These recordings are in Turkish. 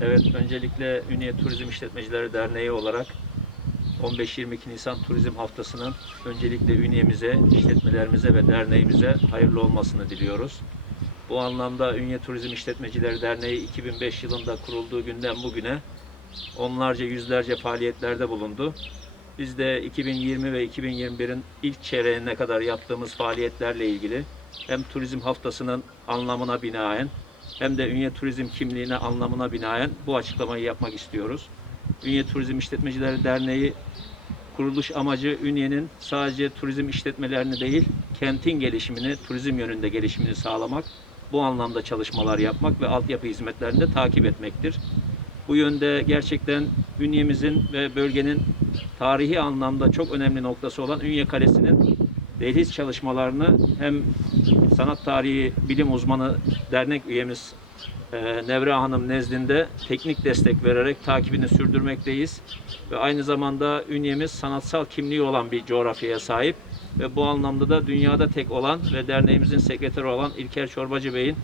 Evet, öncelikle Ünye Turizm İşletmecileri Derneği olarak 15-22 Nisan Turizm Haftası'nın öncelikle Ünye'mize, işletmelerimize ve derneğimize hayırlı olmasını diliyoruz. Bu anlamda Ünye Turizm İşletmecileri Derneği 2005 yılında kurulduğu günden bugüne onlarca yüzlerce faaliyetlerde bulundu. Biz de 2020 ve 2021'in ilk çeyreğine kadar yaptığımız faaliyetlerle ilgili hem turizm haftasının anlamına binaen hem de Ünye Turizm kimliğine anlamına binaen bu açıklamayı yapmak istiyoruz. Ünye Turizm İşletmecileri Derneği kuruluş amacı Ünye'nin sadece turizm işletmelerini değil, kentin gelişimini, turizm yönünde gelişimini sağlamak, bu anlamda çalışmalar yapmak ve altyapı hizmetlerini de takip etmektir. Bu yönde gerçekten Ünye'mizin ve bölgenin tarihi anlamda çok önemli noktası olan Ünye Kalesi'nin dehliz çalışmalarını hem sanat tarihi bilim uzmanı dernek üyemiz e, Nevra Hanım nezdinde teknik destek vererek takibini sürdürmekteyiz. Ve aynı zamanda Ünye'miz sanatsal kimliği olan bir coğrafyaya sahip ve bu anlamda da dünyada tek olan ve derneğimizin sekreteri olan İlker Çorbacı Bey'in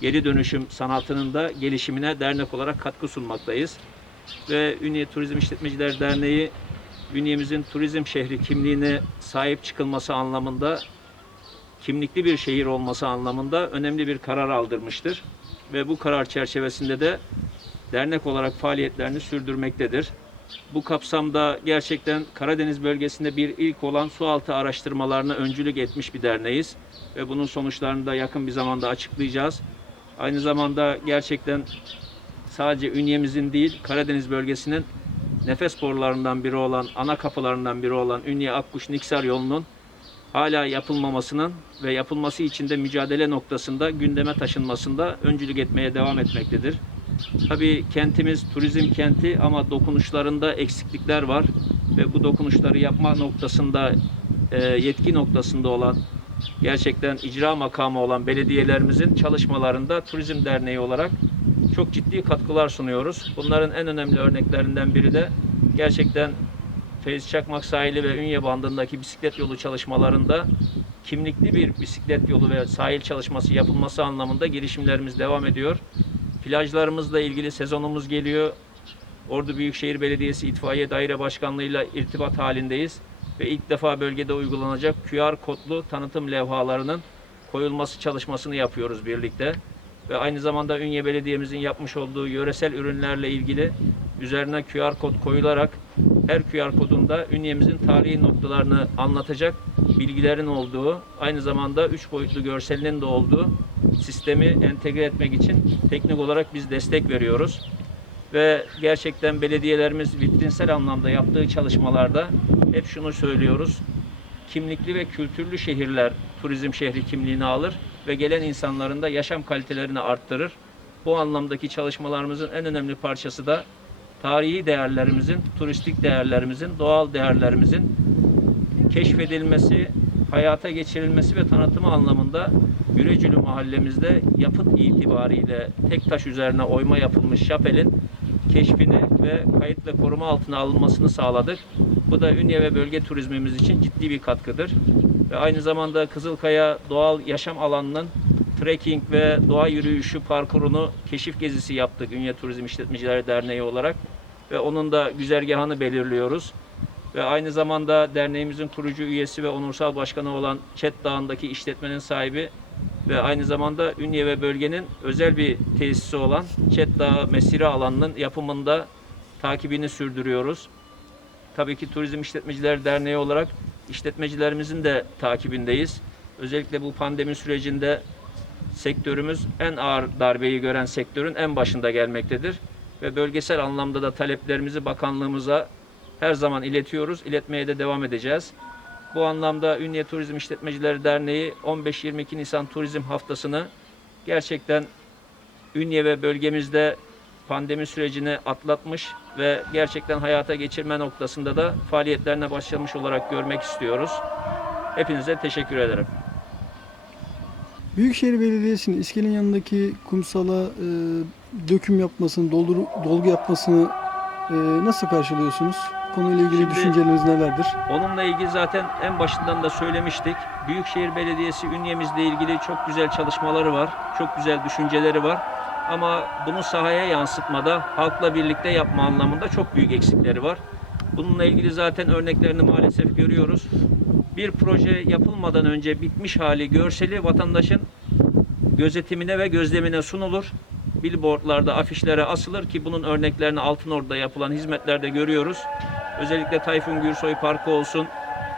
geri dönüşüm sanatının da gelişimine dernek olarak katkı sunmaktayız. Ve Ünye Turizm İşletmeciler Derneği Ünye'mizin turizm şehri kimliğine sahip çıkılması anlamında kimlikli bir şehir olması anlamında önemli bir karar aldırmıştır. Ve bu karar çerçevesinde de dernek olarak faaliyetlerini sürdürmektedir. Bu kapsamda gerçekten Karadeniz bölgesinde bir ilk olan sualtı araştırmalarına öncülük etmiş bir derneğiz. Ve bunun sonuçlarını da yakın bir zamanda açıklayacağız. Aynı zamanda gerçekten sadece Ünye'mizin değil Karadeniz bölgesinin nefes borularından biri olan, ana kapılarından biri olan Ünye Akkuş Niksar yolunun hala yapılmamasının ve yapılması için de mücadele noktasında gündeme taşınmasında öncülük etmeye devam etmektedir. Tabii kentimiz turizm kenti ama dokunuşlarında eksiklikler var ve bu dokunuşları yapma noktasında e, yetki noktasında olan gerçekten icra makamı olan belediyelerimizin çalışmalarında Turizm Derneği olarak çok ciddi katkılar sunuyoruz. Bunların en önemli örneklerinden biri de gerçekten Feyz Çakmak sahili ve Ünye bandındaki bisiklet yolu çalışmalarında kimlikli bir bisiklet yolu ve sahil çalışması yapılması anlamında girişimlerimiz devam ediyor. Plajlarımızla ilgili sezonumuz geliyor. Ordu Büyükşehir Belediyesi İtfaiye Daire Başkanlığı'yla irtibat halindeyiz ve ilk defa bölgede uygulanacak QR kodlu tanıtım levhalarının koyulması çalışmasını yapıyoruz birlikte. Ve aynı zamanda Ünye Belediye'mizin yapmış olduğu yöresel ürünlerle ilgili üzerine QR kod koyularak her QR kodunda Ünye'mizin tarihi noktalarını anlatacak bilgilerin olduğu, aynı zamanda üç boyutlu görselinin de olduğu sistemi entegre etmek için teknik olarak biz destek veriyoruz. Ve gerçekten belediyelerimiz vitrinsel anlamda yaptığı çalışmalarda hep şunu söylüyoruz. Kimlikli ve kültürlü şehirler turizm şehri kimliğini alır ve gelen insanların da yaşam kalitelerini arttırır. Bu anlamdaki çalışmalarımızın en önemli parçası da tarihi değerlerimizin, turistik değerlerimizin, doğal değerlerimizin keşfedilmesi, hayata geçirilmesi ve tanıtımı anlamında Gürecülü mahallemizde yapıt itibariyle tek taş üzerine oyma yapılmış şapelin keşfini ve kayıt ve koruma altına alınmasını sağladık. Bu da Ünye ve bölge turizmimiz için ciddi bir katkıdır. Ve aynı zamanda Kızılkaya doğal yaşam alanının trekking ve doğa yürüyüşü parkurunu keşif gezisi yaptık Ünye Turizm İşletmecileri Derneği olarak. Ve onun da güzergahını belirliyoruz. Ve aynı zamanda derneğimizin kurucu üyesi ve onursal başkanı olan Çet Dağı'ndaki işletmenin sahibi ve aynı zamanda Ünye ve bölgenin özel bir tesisi olan Çet Dağı Mesire alanının yapımında takibini sürdürüyoruz. Tabii ki Turizm İşletmecileri Derneği olarak işletmecilerimizin de takibindeyiz. Özellikle bu pandemi sürecinde sektörümüz en ağır darbeyi gören sektörün en başında gelmektedir. Ve bölgesel anlamda da taleplerimizi bakanlığımıza her zaman iletiyoruz. İletmeye de devam edeceğiz. Bu anlamda Ünye Turizm İşletmecileri Derneği 15-22 Nisan Turizm Haftası'nı gerçekten Ünye ve bölgemizde pandemi sürecini atlatmış ve gerçekten hayata geçirme noktasında da faaliyetlerine başlamış olarak görmek istiyoruz. Hepinize teşekkür ederim. Büyükşehir Belediyesi'nin iskelenin yanındaki kumsala e, döküm yapmasını, doldur, dolgu yapmasını e, nasıl karşılıyorsunuz? Konuyla ilgili Şimdi- düşünceleriniz nelerdir? Onunla ilgili zaten en başından da söylemiştik. Büyükşehir Belediyesi Ünye'mizle ilgili çok güzel çalışmaları var. Çok güzel düşünceleri var. ama bunu sahaya yansıtmada halkla birlikte yapma anlamında çok büyük eksikleri var. Bununla ilgili zaten örneklerini maalesef görüyoruz. Bir proje yapılmadan önce bitmiş hali görseli vatandaşın gözetimine ve gözlemine sunulur. Billboardlarda, afişlere asılır ki bunun örneklerini Altınordu'da yapılan hizmetlerde görüyoruz. Özellikle Tayfun Gürsoy Parkı olsun,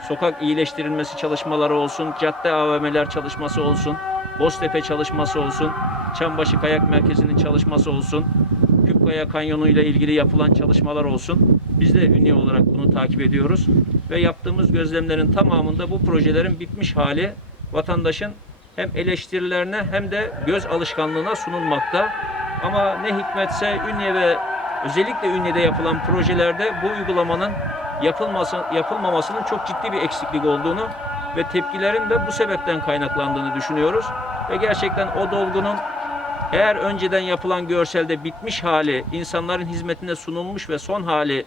sokak iyileştirilmesi çalışmaları olsun, cadde AVM'ler çalışması olsun, Boztepe çalışması olsun, Çambaşı Kayak Merkezi'nin çalışması olsun, Küpkaya Kanyonu ile ilgili yapılan çalışmalar olsun. Biz de Ünye olarak bunu takip ediyoruz ve yaptığımız gözlemlerin tamamında bu projelerin bitmiş hali vatandaşın hem eleştirilerine hem de göz alışkanlığına sunulmakta. Ama ne hikmetse Ünye ve özellikle Ünye'de yapılan projelerde bu uygulamanın yapılması, yapılmamasının çok ciddi bir eksiklik olduğunu ve tepkilerin de bu sebepten kaynaklandığını düşünüyoruz. Ve gerçekten o dolgunun eğer önceden yapılan görselde bitmiş hali insanların hizmetine sunulmuş ve son hali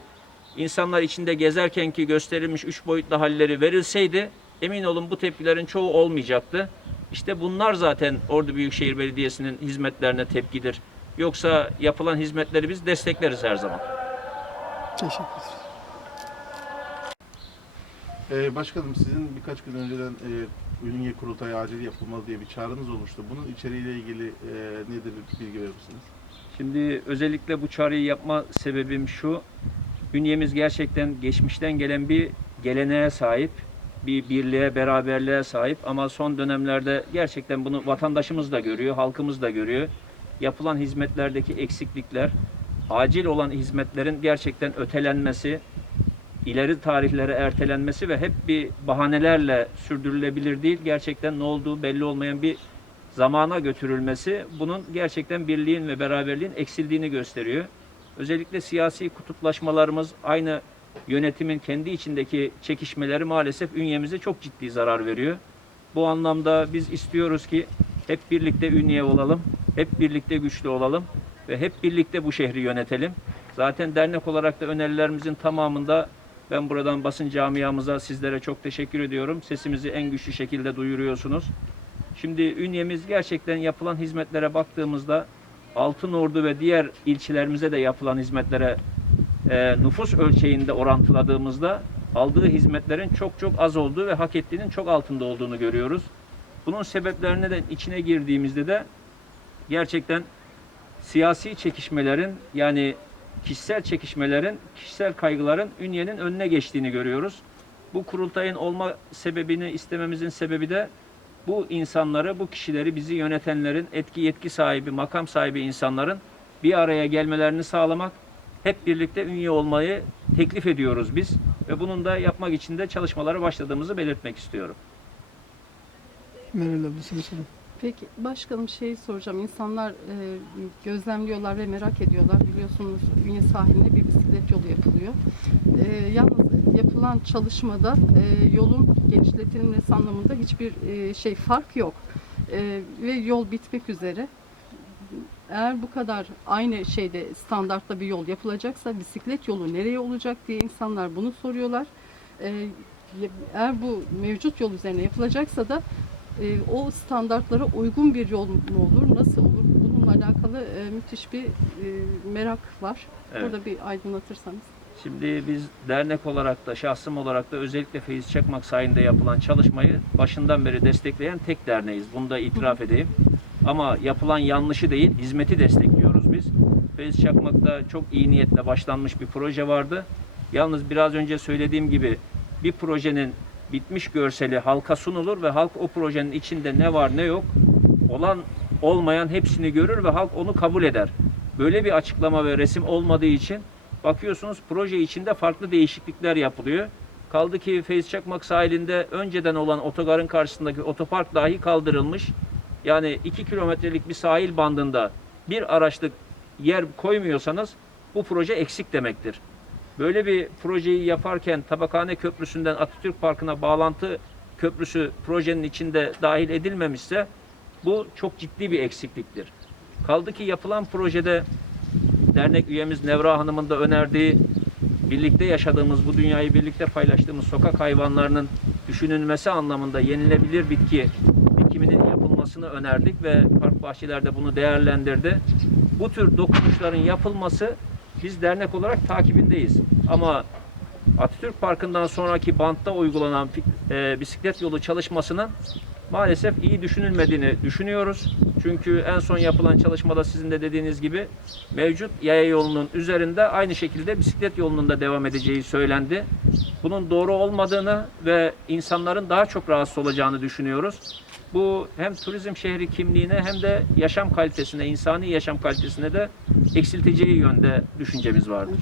insanlar içinde gezerkenki gösterilmiş üç boyutlu halleri verilseydi emin olun bu tepkilerin çoğu olmayacaktı. İşte bunlar zaten Ordu Büyükşehir Belediyesi'nin hizmetlerine tepkidir. Yoksa yapılan hizmetleri biz destekleriz her zaman. Teşekkür ederim. Ee, başkanım sizin birkaç gün önceden e, Ünye Kurultayı acil yapılmalı diye bir çağrınız olmuştu. Bunun içeriğiyle ilgili e, nedir bilgi verir misiniz? Şimdi özellikle bu çağrıyı yapma sebebim şu. Bünyemiz gerçekten geçmişten gelen bir geleneğe sahip. Bir birliğe, beraberliğe sahip ama son dönemlerde gerçekten bunu vatandaşımız da görüyor, halkımız da görüyor. Yapılan hizmetlerdeki eksiklikler, acil olan hizmetlerin gerçekten ötelenmesi, ileri tarihlere ertelenmesi ve hep bir bahanelerle sürdürülebilir değil, gerçekten ne olduğu belli olmayan bir zamana götürülmesi bunun gerçekten birliğin ve beraberliğin eksildiğini gösteriyor. Özellikle siyasi kutuplaşmalarımız aynı yönetimin kendi içindeki çekişmeleri maalesef ünyemize çok ciddi zarar veriyor. Bu anlamda biz istiyoruz ki hep birlikte ünye olalım, hep birlikte güçlü olalım ve hep birlikte bu şehri yönetelim. Zaten dernek olarak da önerilerimizin tamamında ben buradan basın camiamıza sizlere çok teşekkür ediyorum. Sesimizi en güçlü şekilde duyuruyorsunuz. Şimdi Ünye'miz gerçekten yapılan hizmetlere baktığımızda Altınordu ve diğer ilçelerimize de yapılan hizmetlere e, nüfus ölçeğinde orantıladığımızda aldığı hizmetlerin çok çok az olduğu ve hak ettiğinin çok altında olduğunu görüyoruz. Bunun sebeplerine de içine girdiğimizde de gerçekten siyasi çekişmelerin yani kişisel çekişmelerin, kişisel kaygıların Ünye'nin önüne geçtiğini görüyoruz. Bu kurultayın olma sebebini istememizin sebebi de bu insanları, bu kişileri, bizi yönetenlerin, etki yetki sahibi, makam sahibi insanların bir araya gelmelerini sağlamak, hep birlikte ünye olmayı teklif ediyoruz biz ve bunun da yapmak için de çalışmalara başladığımızı belirtmek istiyorum. Abla sana sorayım. Peki başkanım şey soracağım. İnsanlar e, gözlemliyorlar ve merak ediyorlar. Biliyorsunuz Ünye sahilinde bir bisiklet yolu yapılıyor. E, yalnız yapılan çalışmada e, yolun genişletilmesi anlamında hiçbir e, şey fark yok. E, ve yol bitmek üzere. Eğer bu kadar aynı şeyde standartta bir yol yapılacaksa bisiklet yolu nereye olacak diye insanlar bunu soruyorlar. E, eğer bu mevcut yol üzerine yapılacaksa da e, o standartlara uygun bir yol mu olur, nasıl olur? Bununla alakalı e, müthiş bir e, merak var. Evet. Burada bir aydınlatırsanız. Şimdi biz dernek olarak da şahsım olarak da özellikle Feyiz Çakmak sayesinde yapılan çalışmayı başından beri destekleyen tek derneğiz. Bunu da itiraf edeyim. Ama yapılan yanlışı değil, hizmeti destekliyoruz biz. Feyiz Çakmak'ta çok iyi niyetle başlanmış bir proje vardı. Yalnız biraz önce söylediğim gibi bir projenin bitmiş görseli halka sunulur ve halk o projenin içinde ne var ne yok olan olmayan hepsini görür ve halk onu kabul eder. Böyle bir açıklama ve resim olmadığı için bakıyorsunuz proje içinde farklı değişiklikler yapılıyor. Kaldı ki Feyz Çakmak sahilinde önceden olan otogarın karşısındaki otopark dahi kaldırılmış. Yani 2 kilometrelik bir sahil bandında bir araçlık yer koymuyorsanız bu proje eksik demektir. Böyle bir projeyi yaparken Tabakhane Köprüsü'nden Atatürk Parkı'na bağlantı köprüsü projenin içinde dahil edilmemişse bu çok ciddi bir eksikliktir. Kaldı ki yapılan projede dernek üyemiz Nevra Hanım'ın da önerdiği birlikte yaşadığımız bu dünyayı birlikte paylaştığımız sokak hayvanlarının düşünülmesi anlamında yenilebilir bitki dikiminin yapılmasını önerdik ve park Bahçeler'de bunu değerlendirdi. Bu tür dokunuşların yapılması biz dernek olarak takibindeyiz. Ama Atatürk Parkı'ndan sonraki bantta uygulanan e, bisiklet yolu çalışmasının maalesef iyi düşünülmediğini düşünüyoruz. Çünkü en son yapılan çalışmada sizin de dediğiniz gibi mevcut yaya yolunun üzerinde aynı şekilde bisiklet yolunun da devam edeceği söylendi. Bunun doğru olmadığını ve insanların daha çok rahatsız olacağını düşünüyoruz. Bu hem turizm şehri kimliğine hem de yaşam kalitesine, insani yaşam kalitesine de eksilteceği yönde düşüncemiz vardır.